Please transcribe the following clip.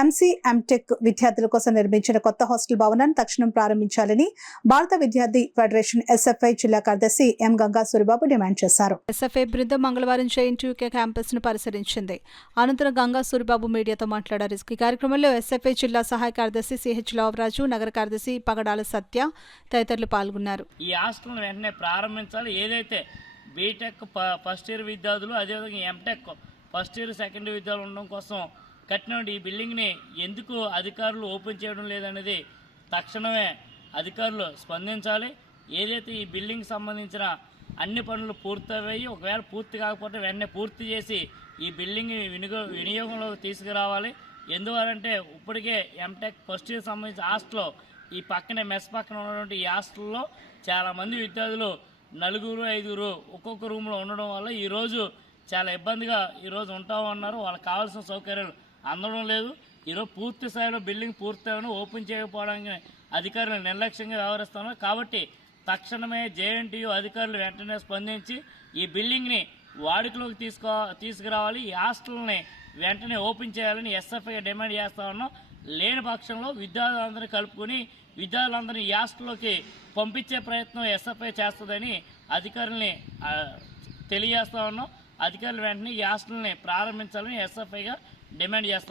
MC MTech విద్యార్థుల కోసం నిర్మించిన కొత్త హాస్టల్ భవనాన్ని తక్షణం ప్రారంభించాలని భారత విద్యార్థి ఫెడరేషన్ ఎస్ఎఫ్ఐ జిల్లా కార్యదర్శి ఎం గంగా సూరిబాబు డిమాండ్ చేశారు. ఎస్ఎఫ్ఐ బృందం మంగళవారం జేఎన్టీయూకే క్యాంపస్ ను పరిశీలించింది. అనంతరం గంగా సూరిబాబు మీడియాతో మాట్లాడారు. ఈ కార్యక్రమంలో ఎస్ఎఫ్ఐ జిల్లా సహాయ కార్యదర్శి సిహెచ్ లావరాజు, నగర కార్యదర్శి పగడాల సత్య తదితరులు పాల్గొన్నారు. ఈ హాస్టల్ వెంటనే ప్రారంభించాలి. ఏదైతే బీటెక్ ఫస్ట్ ఇయర్ విద్యార్థులు, అదేవిధంగా MTech first year second year విద్యార్థులు ఉండడం కోసం కట్టినటువంటి ఈ బిల్డింగ్ని ఎందుకు అధికారులు ఓపెన్ చేయడం లేదనేది తక్షణమే అధికారులు స్పందించాలి. ఏదైతే ఈ బిల్డింగ్ సంబంధించిన అన్ని పనులు పూర్తయ్యాయి, ఒకవేళ పూర్తి కాకపోతే వెంటనే పూర్తి చేసి ఈ బిల్డింగ్ వినియోగంలోకి తీసుకురావాలి. ఎందువలంటే ఇప్పటికే ఎంటెక్ ఫస్ట్ ఇయర్ సంబంధించిన హాస్టల్లో ఈ పక్కనే మెస్ పక్కన ఉన్నటువంటి ఈ హాస్టల్లో చాలామంది విద్యార్థులు 4-5 ఒక్కొక్క రూమ్లో ఉండడం వల్ల ఈరోజు చాలా ఇబ్బందిగా ఈరోజు ఉంటా ఉన్నారు. వాళ్ళకి కావాల్సిన సౌకర్యాలు అందడం లేదు. ఈరోజు పూర్తి స్థాయిలో బిల్డింగ్ పూర్తయిన ఓపెన్ చేయకపోవడానికి అధికారులు నిర్లక్ష్యంగా వ్యవహరిస్తున్నారు. కాబట్టి తక్షణమే జేఎన్టీయూ అధికారులు వెంటనే స్పందించి ఈ బిల్డింగ్ని వాడుకలోకి తీసుకురావాలి. ఈ హాస్టల్ని వెంటనే ఓపెన్ చేయాలని ఎస్ఎఫ్ఐ డిమాండ్ చేస్తా ఉన్నాం. లేని పక్షంలో విద్యార్థులందరినీ కలుపుకొని విద్యార్థులందరినీ ఈ హాస్టల్లోకి పంపించే ప్రయత్నం ఎస్ఎఫ్ఐ చేస్తుందని అధికారుల్ని తెలియజేస్తా ఉన్నాం. అధికారులు వెంటనే ఈ హాస్టల్ని ప్రారంభించాలని ఎస్ఎఫ్ఐగా డిమాండ్ చేస్తాం.